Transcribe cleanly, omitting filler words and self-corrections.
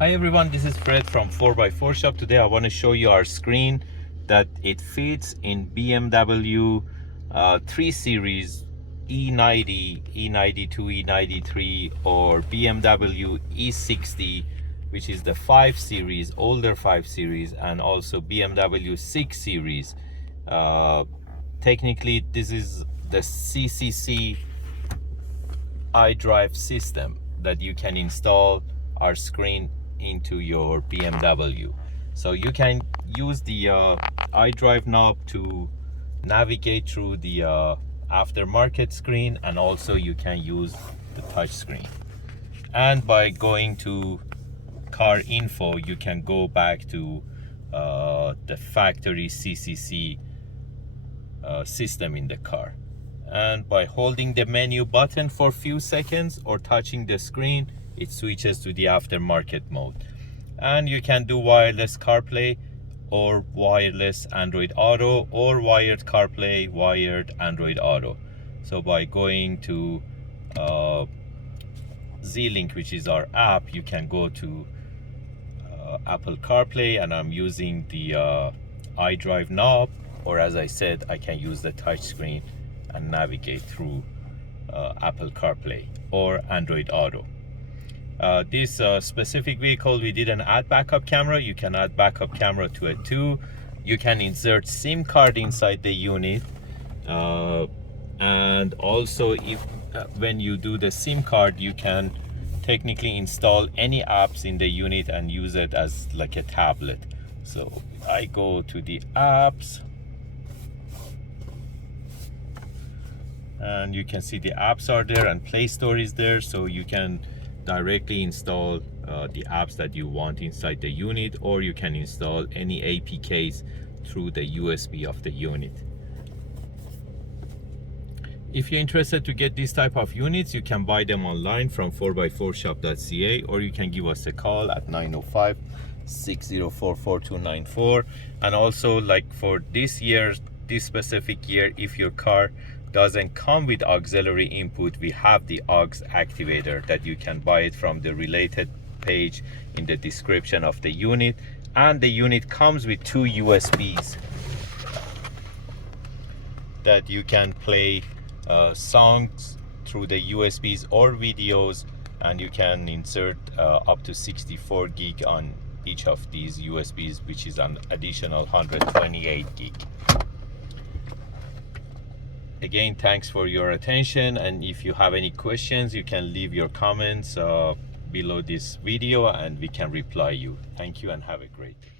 Hi everyone, this is Fred from 4x4Shop. Today I want to show you our screen that it fits in BMW 3 Series E90, E92, E93 or BMW E60, which is the 5 Series, older 5 Series, and also BMW 6 Series. Technically this is the CCC iDrive system that you can install our screen into your BMW. So you can use the iDrive knob to navigate through the aftermarket screen, and also you can use the touch screen. And by going to car info, you can go back to the factory CCC system in the car. And by holding the menu button for a few seconds or touching the screen, it switches to the aftermarket mode. And you can do wireless CarPlay or wireless Android Auto, or wired CarPlay, wired Android Auto. So by going to Z-Link, which is our app, you can go to Apple CarPlay, and I'm using the iDrive knob, or as I said, I can use the touch screen and navigate through Apple CarPlay or Android Auto. This specific vehicle, we didn't add backup camera. You can add backup camera to it too. You can insert SIM card inside the unit, and also if when you do the SIM card, you can technically install any apps in the unit and use it as like a tablet. So I go to the apps, and you can see the apps are there and Play Store is there, so you can directly install the apps that you want inside the unit, or you can install any APKs through the USB of the unit. If you're interested to get this type of units, you can buy them online from 4x4Shop.ca, or you can give us a call at 905-604-4294. And also, like for this specific year, if your car doesn't come with auxiliary input, we have the aux activator that you can buy it from the related page in the description of the unit. And the unit comes with 2 USBs that you can play songs through the USBs or videos, and you can insert up to 64 gig on each of these USBs, which is an additional 128 gig. Again, thanks for your attention, and if you have any questions, you can leave your comments below this video and we can reply you. Thank you and have a great day.